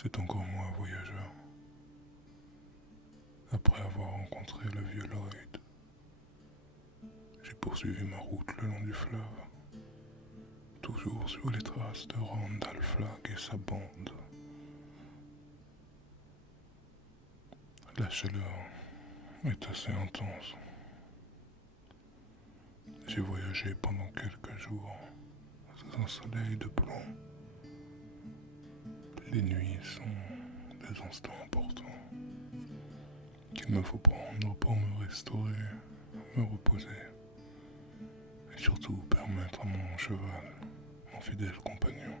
C'est encore moi, voyageur. Après avoir rencontré le vieux Lloyd, j'ai poursuivi ma route le long du fleuve, toujours sur les traces de Randall Flagg et sa bande. La chaleur est assez intense. J'ai voyagé pendant quelques jours sous un soleil de plomb. Les nuits sont des instants importants qu'il me faut prendre pour me restaurer, me reposer et surtout permettre à mon cheval, mon fidèle compagnon,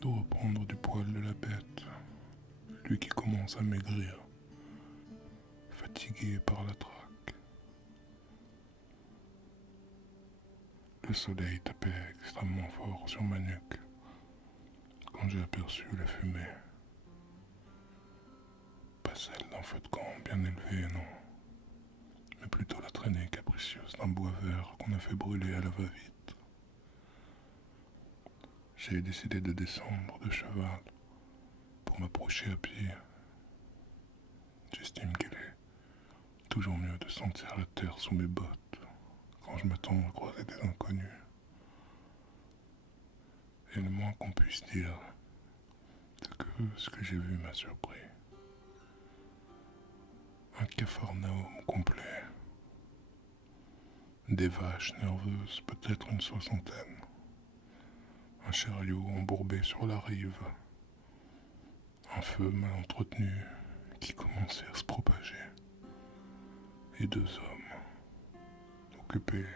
de reprendre du poil de la bête, lui qui commence à maigrir, fatigué par la traque. Le soleil tapait extrêmement fort sur ma nuque quand j'ai aperçu la fumée. Pas celle d'un feu de camp bien élevé, non, mais plutôt la traînée capricieuse d'un bois vert qu'on a fait brûler à la va-vite. J'ai décidé de descendre de cheval pour m'approcher à pied. J'estime qu'il est toujours mieux de sentir la terre sous mes bottes quand je m'attends à croiser des inconnus. Et le moins qu'on puisse dire, c'est que ce que j'ai vu m'a surpris. Un capharnaüm complet. Des vaches nerveuses, peut-être une soixantaine. Un chariot embourbé sur la rive. Un feu mal entretenu qui commençait à se propager. Et deux hommes, occupés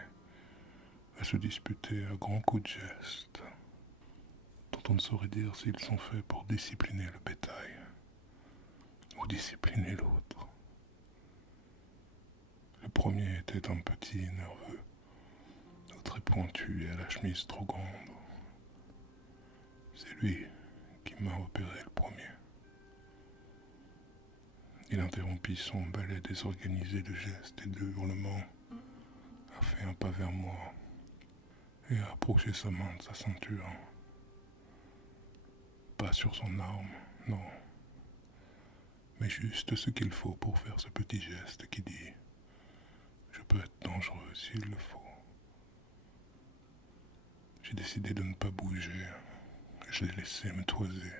à se disputer à grands coups de geste, dont on ne saurait dire s'ils sont faits pour discipliner le bétail ou discipliner l'autre. Le premier était un petit nerveux, très pointu et à la chemise trop grande. C'est lui qui m'a repéré le premier. Il interrompit son balai désorganisé de gestes et de hurlements, a fait un pas vers moi et a approché sa main de sa ceinture. Pas sur son arme, non, mais juste ce qu'il faut pour faire ce petit geste qui dit « Je peux être dangereux s'il le faut ». J'ai décidé de ne pas bouger, je l'ai laissé me toiser.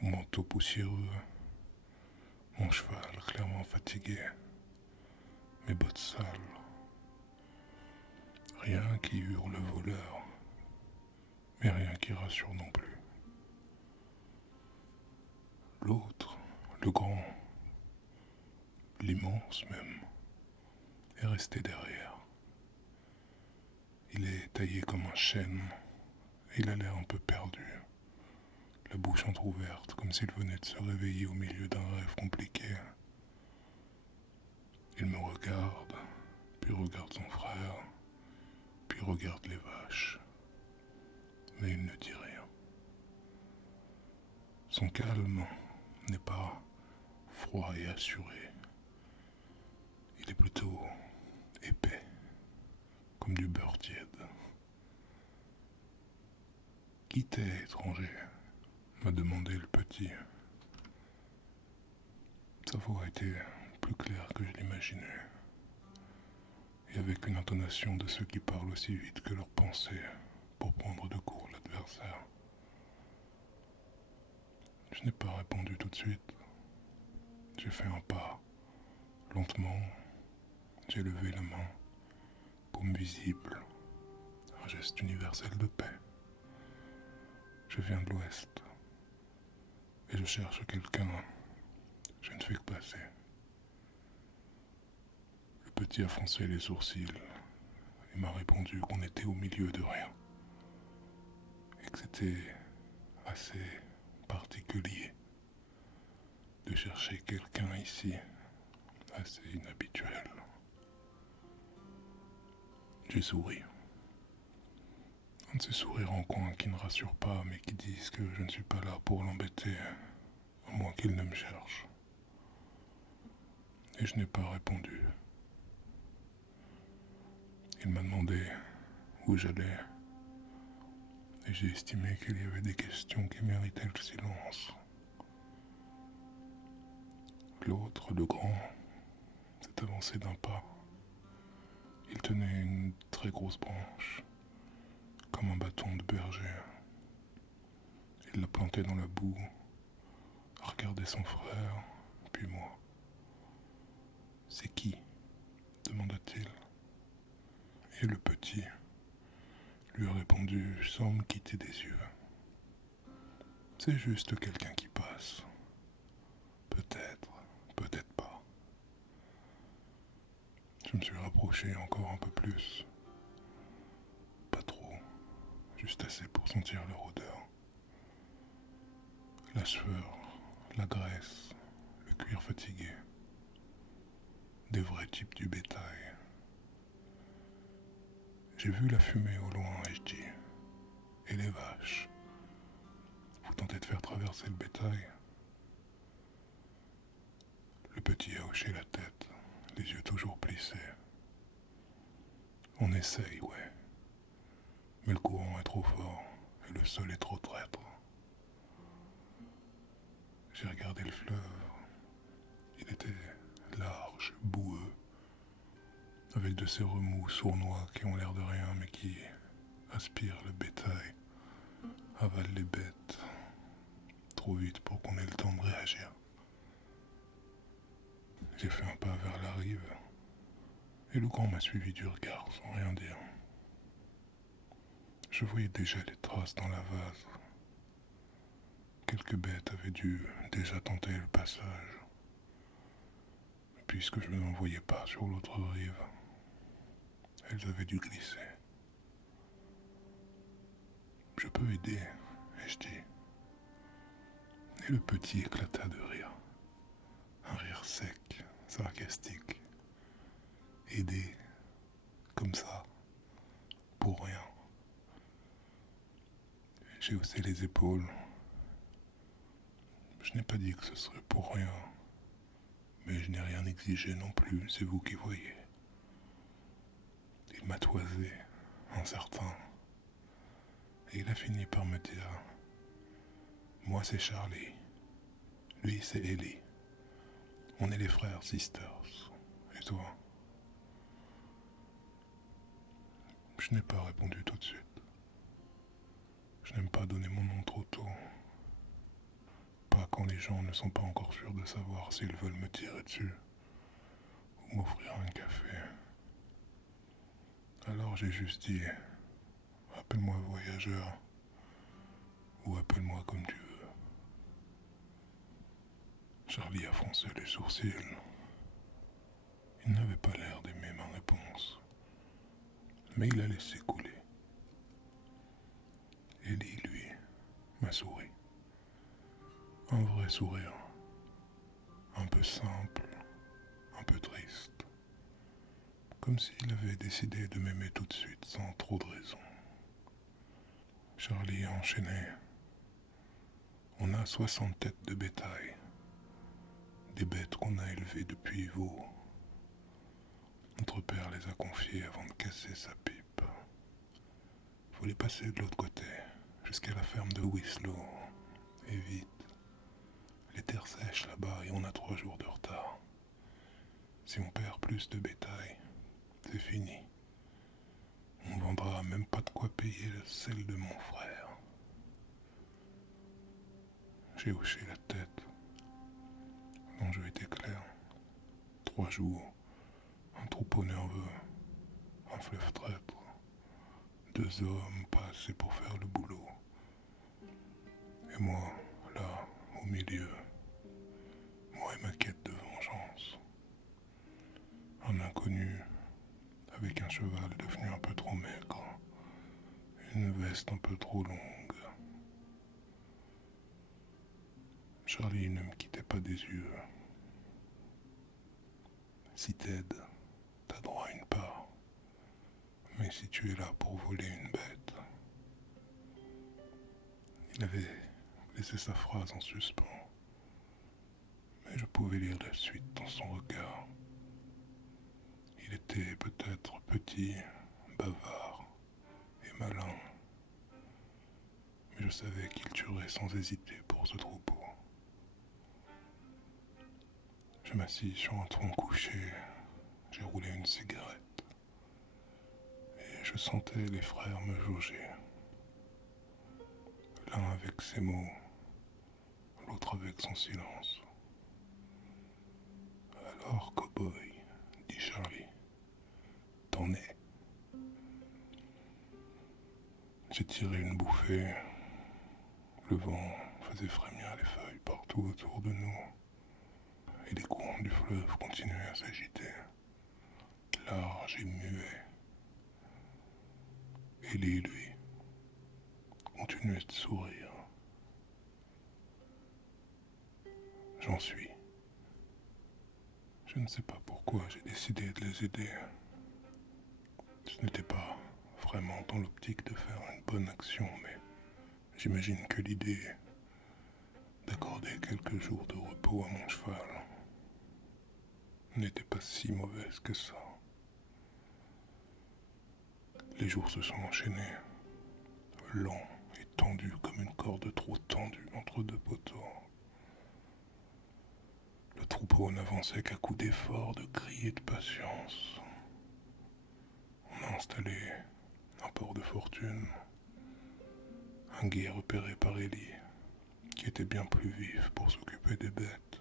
Mon manteau poussiéreux, mon cheval clairement fatigué, mes bottes sales. Rien qui hurle voleur, mais rien qui rassure non plus. L'autre, le grand, l'immense même, est resté derrière. Il est taillé comme un chêne, et il a l'air un peu perdu, la bouche entr'ouverte, comme s'il venait de se réveiller au milieu d'un rêve compliqué. Il me regarde, puis regarde son frère, puis regarde les vaches, mais il ne dit rien. Son calme n'est pas froid et assuré, il est plutôt épais, comme du beurre tiède. Qui t'es, étranger ? M'a demandé le petit. Sa voix était plus claire que je l'imaginais, et avec une intonation de ceux qui parlent aussi vite que leurs pensées pour prendre de court l'adversaire. Je n'ai pas répondu tout de suite. J'ai fait un pas, lentement, j'ai levé la main, paume visible, un geste universel de paix. Je viens de l'Ouest, et je cherche quelqu'un. Je ne fais que passer. Le petit a froncé les sourcils et m'a répondu qu'on était au milieu de rien, et que c'était assez particulier de chercher quelqu'un ici, assez inhabituel. J'ai souri. Un de ces sourires en coin qui ne rassurent pas mais qui disent que je ne suis pas là pour l'embêter, à moins qu'il ne me cherche. Et je n'ai pas répondu. Il m'a demandé où j'allais, et j'ai estimé qu'il y avait des questions qui méritaient le silence. L'autre, le grand, s'est avancé d'un pas. Il tenait une très grosse branche, comme un bâton de berger. Il l'a planté dans la boue, a regardé son frère, puis moi. C'est qui ? Demanda-t-il. Et le petit lui a répondu sans me quitter des yeux. C'est juste quelqu'un qui passe. Peut-être, peut-être pas. Je me suis rapproché encore un peu plus. Pas trop, juste assez pour sentir leur odeur. La sueur, la graisse, le cuir fatigué. Des vrais types du bétail. J'ai vu la fumée au loin, ai-je dit. Et les vaches. Vous tentez de faire traverser le bétail ? Le petit a hoché la tête, les yeux toujours plissés. On essaye, ouais. Mais le courant est trop fort et le sol est trop traître. J'ai regardé le fleuve. Il était large, boueux, avec de ces remous sournois qui ont l'air de rien mais qui aspirent le bétail, avalent les bêtes, trop vite pour qu'on ait le temps de réagir. J'ai fait un pas vers la rive et le grand m'a suivi du regard sans rien dire. Je voyais déjà les traces dans la vase. Quelques bêtes avaient dû déjà tenter le passage, puisque je n'en voyais pas sur l'autre rive. Elles avaient dû glisser. Je peux aider, ai-je dit. Et le petit éclata de rire. Un rire sec, sarcastique. Aider, comme ça, pour rien. J'ai haussé les épaules. Je n'ai pas dit que ce serait pour rien, mais je n'ai rien exigé non plus, c'est vous qui voyez. Il m'a toisé, incertain, et il a fini par me dire « Moi c'est Charlie, lui c'est Ellie, on est les frères Sisters, et toi ?» Je n'ai pas répondu tout de suite. Je n'aime pas donner mon nom trop tôt. Pas quand les gens ne sont pas encore sûrs de savoir s'ils veulent me tirer dessus ou m'offrir un café. Alors j'ai juste dit « Appelle-moi voyageur » ou « Appelle-moi comme tu veux ». Charlie a froncé les sourcils. Il n'avait pas l'air d'aimer ma réponse, mais il a laissé couler. Ellie, lui, m'a souri. Un vrai sourire, un peu simple, un peu triste, comme s'il avait décidé de m'aimer tout de suite sans trop de raison. Charlie a enchaîné. On a 60 têtes de bétail, des bêtes qu'on a élevées depuis veau. Notre père les a confiées avant de casser sa pipe. Faut les passer de l'autre côté, jusqu'à la ferme de Winslow, et vite. Les terres sèches là-bas et on a 3 jours de retard. Si on perd plus de bétail, c'est fini. On vendra même pas de quoi payer celle de mon frère. J'ai hoché la tête. L'enjeu était clair. 3 jours, un troupeau nerveux, un fleuve traître, 2 hommes pas assez pour faire le boulot. Et moi, là, au milieu, moi et ma quête de vengeance. Un inconnu, avec un cheval devenu un peu trop maigre, une veste un peu trop longue. Charlie ne me quittait pas des yeux. Si t'aides, t'as droit à une part. Mais si tu es là pour voler une bête... Il avait laissé sa phrase en suspens. Mais je pouvais lire la suite dans son regard. Il était peut-être petit, bavard et malin. je savais qu'il tuerait sans hésiter pour ce troupeau. Je m'assis sur un tronc couché, j'ai roulé une cigarette, et je sentais les frères me jauger. L'un avec ses mots, l'autre avec son silence. Alors, cow-boy, dit Charlie, t'en es? J'ai tiré une bouffée. Le vent faisait frémir les feuilles partout autour de nous, et les courants du fleuve continuaient à s'agiter, larges et muets. Ellie, lui, continuait de sourire. J'en suis. Je ne sais pas pourquoi j'ai décidé de les aider. Ce n'était pas vraiment dans l'optique de faire une bonne action, mais j'imagine que l'idée d'accorder quelques jours de repos à mon cheval n'était pas si mauvaise que ça. Les jours se sont enchaînés, lents et tendus comme une corde trop tendue entre deux poteaux. Le troupeau n'avançait qu'à coups d'efforts, de cris et de patience. On a installé un port de fortune, un guet repéré par Ellie, qui était bien plus vif pour s'occuper des bêtes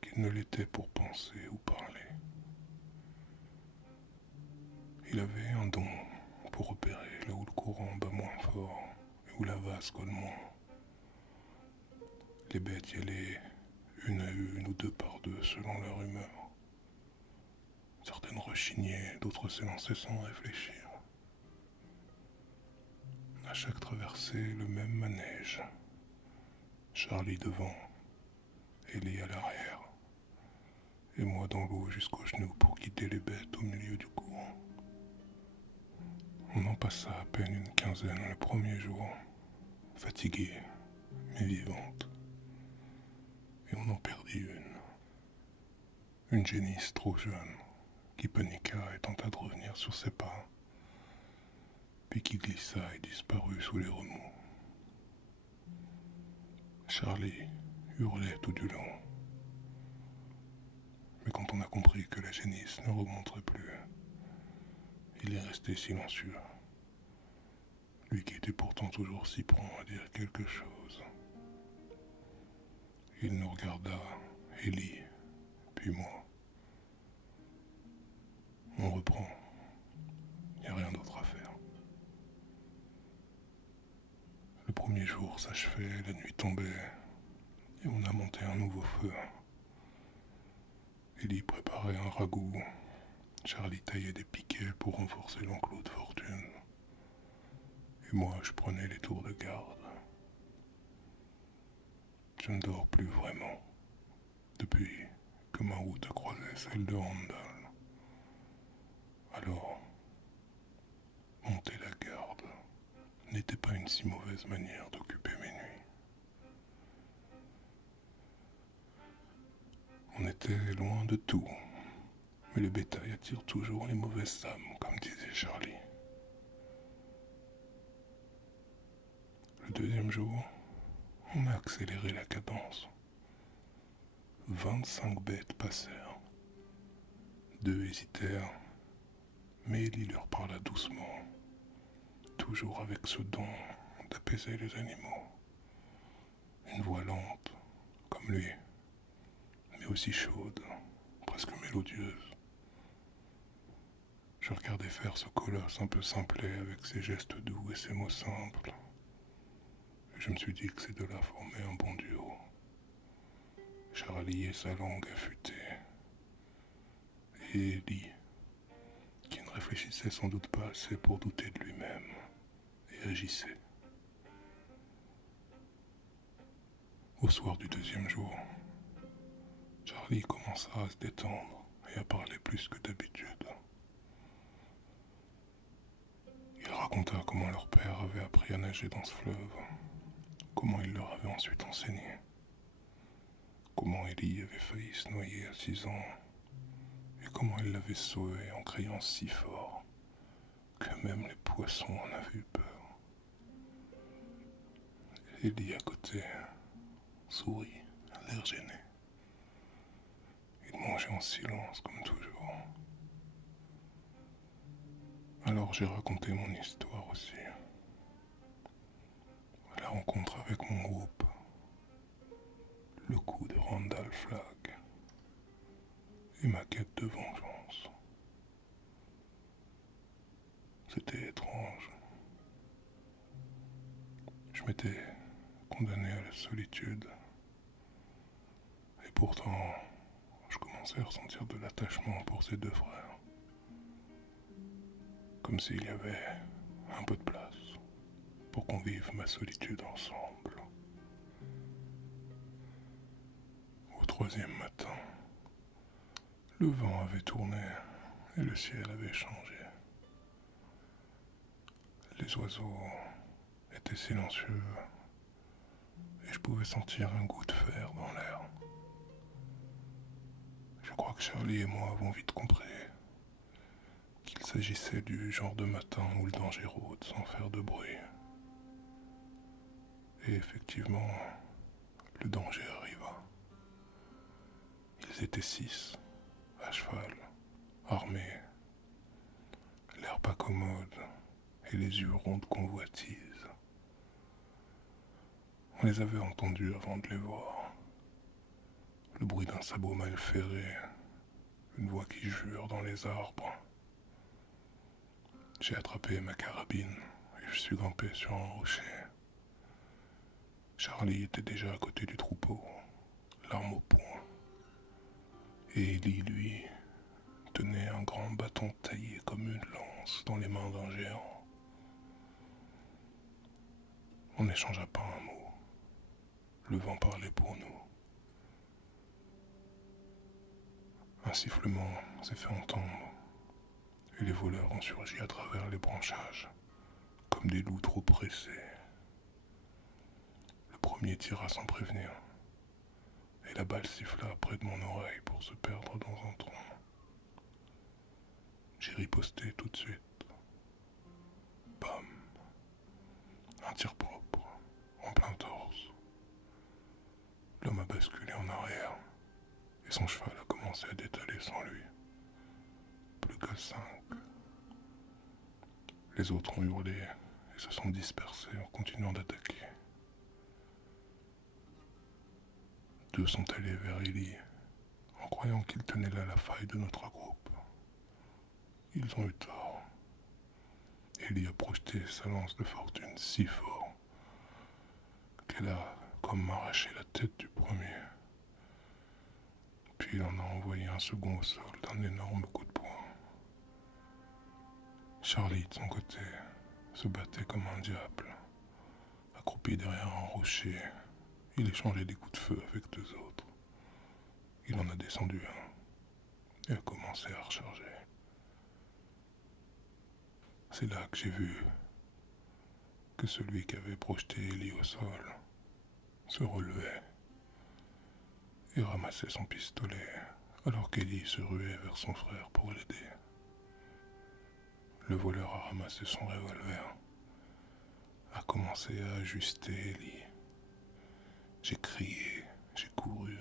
qu'il ne l'était pour penser ou parler. Il avait un don pour repérer là où le courant bat moins fort et où la vase colle moins. Les bêtes y allaient une à une ou deux par deux selon leur humeur. Certaines rechignaient, d'autres s'élançaient sans réfléchir. À chaque traversée, le même manège. Charlie devant, Ellie à l'arrière, et moi dans l'eau jusqu'aux genoux pour guider les bêtes au milieu du courant. On en passa à peine une quinzaine le premier jour, fatiguée mais vivante, et on en perdit une génisse trop jeune, qui paniqua et tenta de revenir sur ses pas, puis qui glissa et disparut sous les remous. Charlie hurlait tout du long, mais quand on a compris que la génisse ne remonterait plus, il est resté silencieux, lui qui était pourtant toujours si prompt à dire quelque chose. Il nous regarda, Ellie, puis moi. On reprend, il n'y a rien d'autre à faire. Le premier jour s'achevait, la nuit tombait, et on a monté un nouveau feu. Ellie préparait un ragoût, Charlie taillait des piquets pour renforcer l'enclos de fortune, et moi je prenais les tours de garde. Je ne dors plus vraiment, depuis que ma route a croisé celle de Randall. Alors, monter la garde n'était pas une si mauvaise manière d'occuper mes nuits. On était loin de tout, mais le bétail attire toujours les mauvaises âmes, comme disait Charlie. Le deuxième jour, on a accéléré la cadence. 25 bêtes passèrent. 2 hésitèrent, mais Ellie leur parla doucement, toujours avec ce don d'apaiser les animaux. Une voix lente, comme lui, mais aussi chaude, presque mélodieuse. Je regardais faire ce colosse un peu simplet avec ses gestes doux et ses mots simples. Et je me suis dit que ces deux-là formaient un bon duo. Charlie et sa langue affûtée, et Ellie, qui ne réfléchissait sans doute pas assez pour douter de lui-même, et agissait. Au soir du deuxième jour, Charlie commença à se détendre et à parler plus que d'habitude. Il raconta comment leur père avait appris à nager dans ce fleuve, comment il leur avait ensuite enseigné, comment Ellie avait failli se noyer à 6 ans, et comment il l'avait sauvé en criant si fort que même les poissons en avaient eu peur. Ellie à côté sourit, l'air gêné. Il mangeait en silence comme toujours. Alors j'ai raconté mon histoire aussi. La rencontre avec mon groupe, le coup de Randall Flagg et ma quête de vengeance. C'était étrange. Je m'étais condamné à la solitude. Et pourtant, je commençais à ressentir de l'attachement pour ces deux frères. Comme s'il y avait un peu de place pour qu'on vive ma solitude ensemble. Au troisième matin, le vent avait tourné et le ciel avait changé. Les oiseaux étaient silencieux et je pouvais sentir un goût de fer dans l'air. Je crois que Charlie et moi avons vite compris qu'il s'agissait du genre de matin où le danger rôde sans faire de bruit. Et effectivement, le danger arriva. Ils étaient 6, à cheval, armés, l'air pas commode et les yeux ronds de convoitise. On les avait entendus avant de les voir. Le bruit d'un sabot mal ferré, une voix qui jure dans les arbres. J'ai attrapé ma carabine et je suis grimpé sur un rocher. Charlie était déjà à côté du troupeau, l'arme au poing. Et Ellie, lui, tenait un grand bâton taillé comme une lance dans les mains d'un géant. On n'échangea pas un mot. Le vent parlait pour nous. Un sifflement s'est fait entendre, et les voleurs ont surgi à travers les branchages, comme des loups trop pressés. Le premier tira sans prévenir, et la balle siffla près de mon oreille pour se perdre dans un tronc. J'ai riposté tout de suite. Bam! Un tir propre, en plein torse. L'homme a basculé en arrière, et son cheval a commencé à détaler sans lui. Plus que 5. Les autres ont hurlé et se sont dispersés en continuant d'attaquer. 2 sont allés vers Ellie, en croyant qu'ils tenaient là la faille de notre groupe. Ils ont eu tort. Ellie a projeté sa lance de fortune si fort qu'elle a comme arraché la tête du premier. Puis il en a envoyé un second au sol d'un énorme coup de poing. Charlie, de son côté, se battait comme un diable. Accroupi derrière un rocher, il échangeait des coups de feu avec 2 autres. Il en a descendu un et a commencé à recharger. C'est là que j'ai vu que celui qui avait projeté Ellie au sol se relevait et ramassait son pistolet alors qu'Ellie se ruait vers son frère pour l'aider. Le voleur a ramassé son revolver, a commencé à ajuster Ellie. J'ai crié, j'ai couru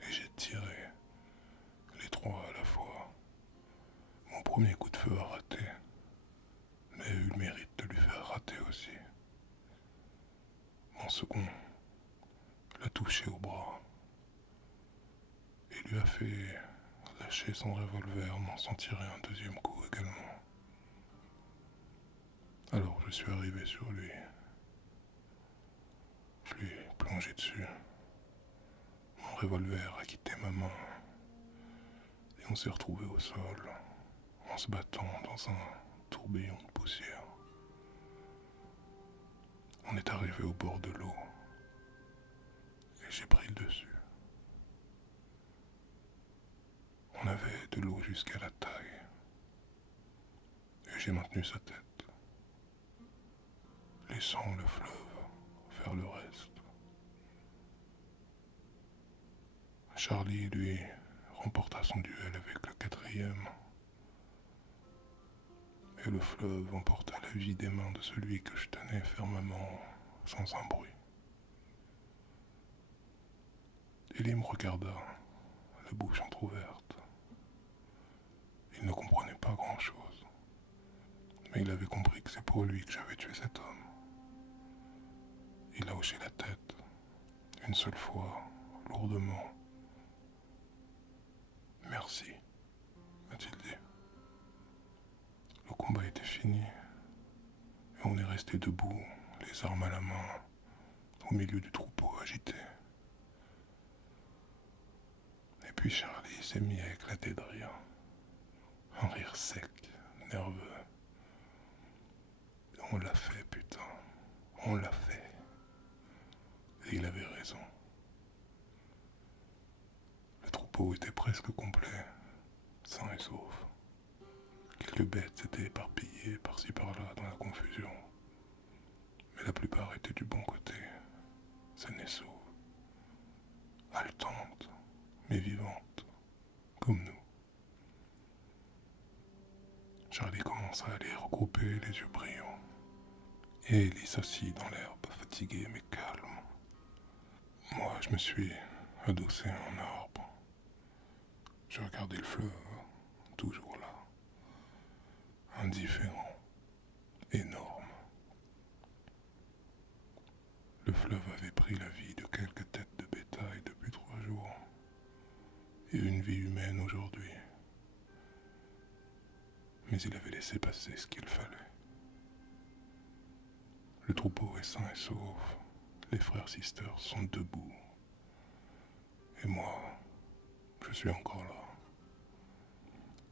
et j'ai tiré, les 3 à la fois. Mon premier coup de feu a raté, mais a eu le mérite de lui faire rater aussi. Mon second l'a touché au bras et lui a fait lâcher son revolver sans tirer un deuxième coup également. Alors je suis arrivé sur lui. Je lui ai plongé dessus. Mon revolver a quitté ma main et on s'est retrouvé au sol en se battant dans un tourbillon de poussière. On est arrivé au bord de l'eau et j'ai pris le dessus. On avait de l'eau jusqu'à la taille et j'ai maintenu sa tête, laissant le fleuve faire le reste. Charlie, lui, remporta son duel avec le 4e et le fleuve emporta la vie des mains de celui que je tenais fermement sans un bruit. Élie me regarda, la bouche entr'ouverte. Il ne comprenait pas grand-chose, mais il avait compris que c'est pour lui que j'avais tué cet homme. Il a hoché la tête, une seule fois, lourdement. Merci, m'a-t-il dit. Le combat était fini, et on est resté debout, les armes à la main, au milieu du troupeau agité. Et puis Charlie s'est mis à éclater de rire. Un rire sec, nerveux. On l'a fait, putain. On l'a fait. Et il avait raison. Le troupeau était presque complet, sain et sauf. Quelques bêtes s'étaient éparpillées par-ci par-là dans la confusion. Mais la plupart étaient du bon côté, saines et sauves. Haletantes, mais vivantes, comme nous. Charlie commença à les regrouper, les yeux brillants. Et Ellie s'assit dans l'herbe, fatiguée mais calme. Moi, je me suis adossé à un arbre. Je regardais le fleuve, toujours là. Indifférent, énorme. Le fleuve avait pris la vie de quelques têtes de bétail depuis 3 jours. Et une vie humaine aujourd'hui. Mais il avait laissé passer ce qu'il fallait. Le troupeau est sain et sauf. Les frères sisters sont debout. Et moi, je suis encore là.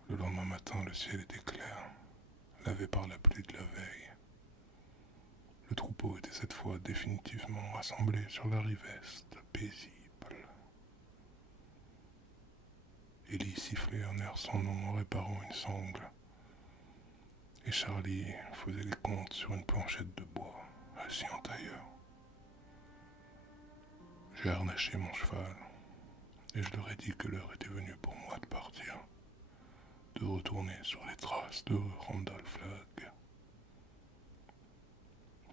Le lendemain matin, le ciel était clair, lavé par la pluie de la veille. Le troupeau était cette fois définitivement rassemblé sur la rive est, paisible. Ellie sifflait un air sans nom en réparant une sangle. Et Charlie faisait les comptes sur une planchette de bois, assis en tailleur. J'ai harnaché mon cheval, et je leur ai dit que l'heure était venue pour moi de partir, de retourner sur les traces de Randall Flagg.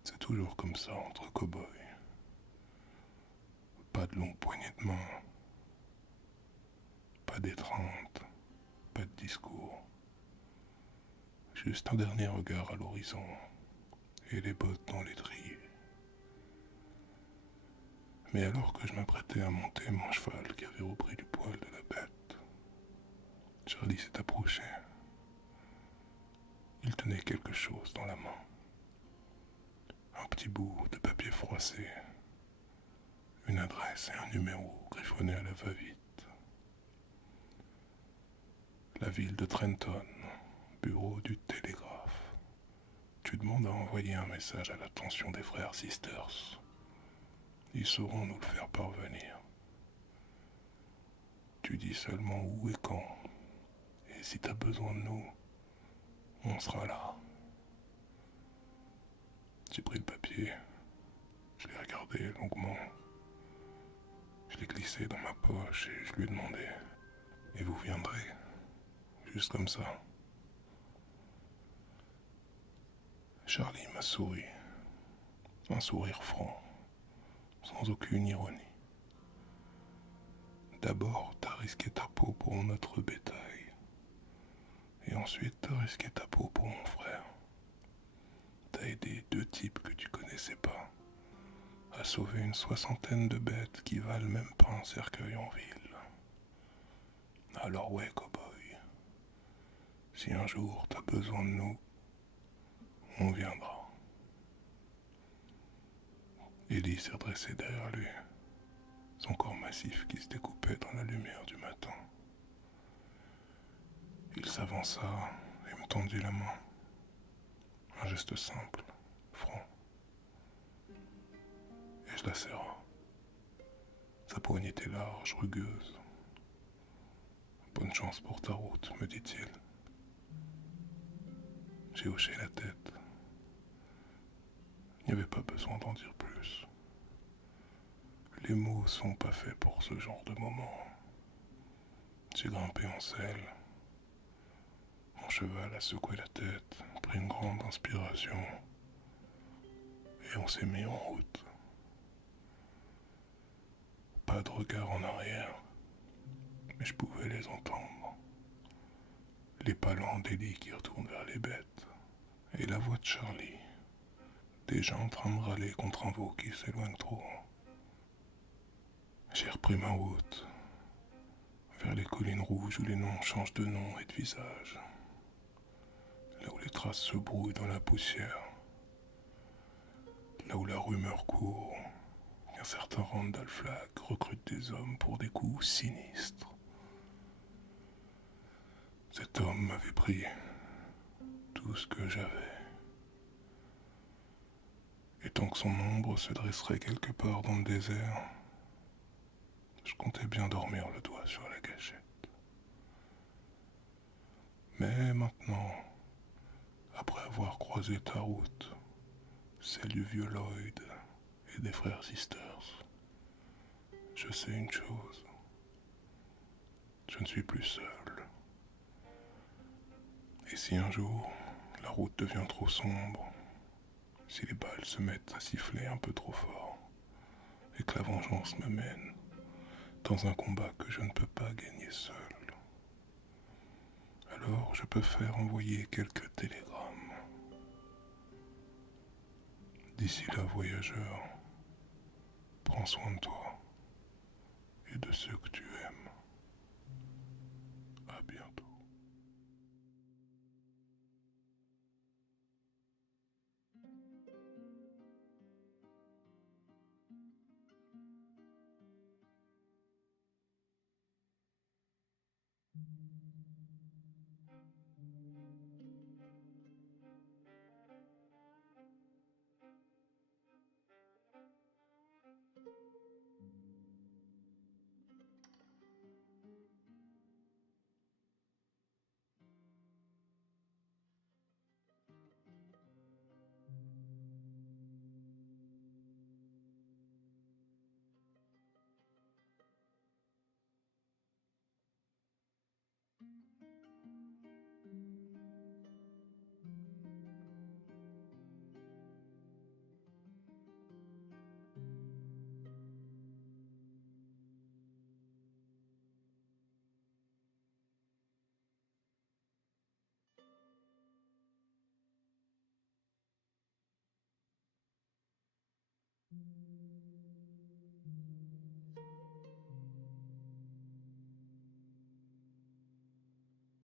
C'est toujours comme ça entre cow-boys. Pas de longues poignées de main, pas d'étreinte, pas de discours. Juste un dernier regard à l'horizon et les bottes dans l'étrier. Mais alors que je m'apprêtais à monter mon cheval qui avait repris du poil de la bête, Charlie s'est approché. Il tenait quelque chose dans la main. Un petit bout de papier froissé, une adresse et un numéro griffonnés à la va-vite. La ville de Trenton, bureau du télégraphe. Tu demandes à envoyer un message à l'attention des frères Sisters. Ils sauront nous le faire parvenir. Tu dis seulement où et quand. Et si t'as besoin de nous, on sera là. J'ai pris le papier. Je l'ai regardé longuement. Je l'ai glissé dans ma poche et je lui ai demandé. Et vous viendrez? Juste comme ça. Charlie m'a souri. Un sourire franc, sans aucune ironie. D'abord, t'as risqué ta peau pour notre bétail. Et ensuite, t'as risqué ta peau pour mon frère. T'as aidé 2 types que tu connaissais pas à sauver une 60aine de bêtes qui valent même pas un cercueil en ville. Alors ouais, cow-boy, si un jour t'as besoin de nous, on viendra. Ellie s'est redressée derrière lui, son corps massif qui se découpait dans la lumière du matin. Il s'avança et me tendit la main. Un geste simple, franc. Et je la serra. Sa poignée était large, rugueuse. Bonne chance pour ta route, me dit-il. J'ai hoché la tête. Il n'y avait pas besoin d'en dire plus. Les mots sont pas faits pour ce genre de moment. J'ai grimpé en selle. Mon cheval a secoué la tête, pris une grande inspiration, et on s'est mis en route. pas de regard en arrière, mais je pouvais les entendre. Les palans d'Ellie qui retournent vers les bêtes, et la voix de Charlie, déjà en train de râler contre un veau qui s'éloigne trop. J'ai repris ma route, vers les collines rouges où les noms changent de nom et de visage, là où les traces se brouillent dans la poussière, là où la rumeur court qu'un certain Randall Flagg recrute des hommes pour des coups sinistres. Cet homme m'avait pris tout ce que j'avais. Et tant que son ombre se dresserait quelque part dans le désert, je comptais bien dormir le doigt sur la gâchette. Mais maintenant, après avoir croisé ta route, celle du vieux Lloyd et des frères Sisters, je sais une chose. Je ne suis plus seul. Et si un jour, la route devient trop sombre, si les balles se mettent à siffler un peu trop fort, et que la vengeance me mène dans un combat que je ne peux pas gagner seul, alors je peux faire envoyer quelques télégrammes. D'ici là, voyageur, prends soin de toi et de ceux que tu aimes.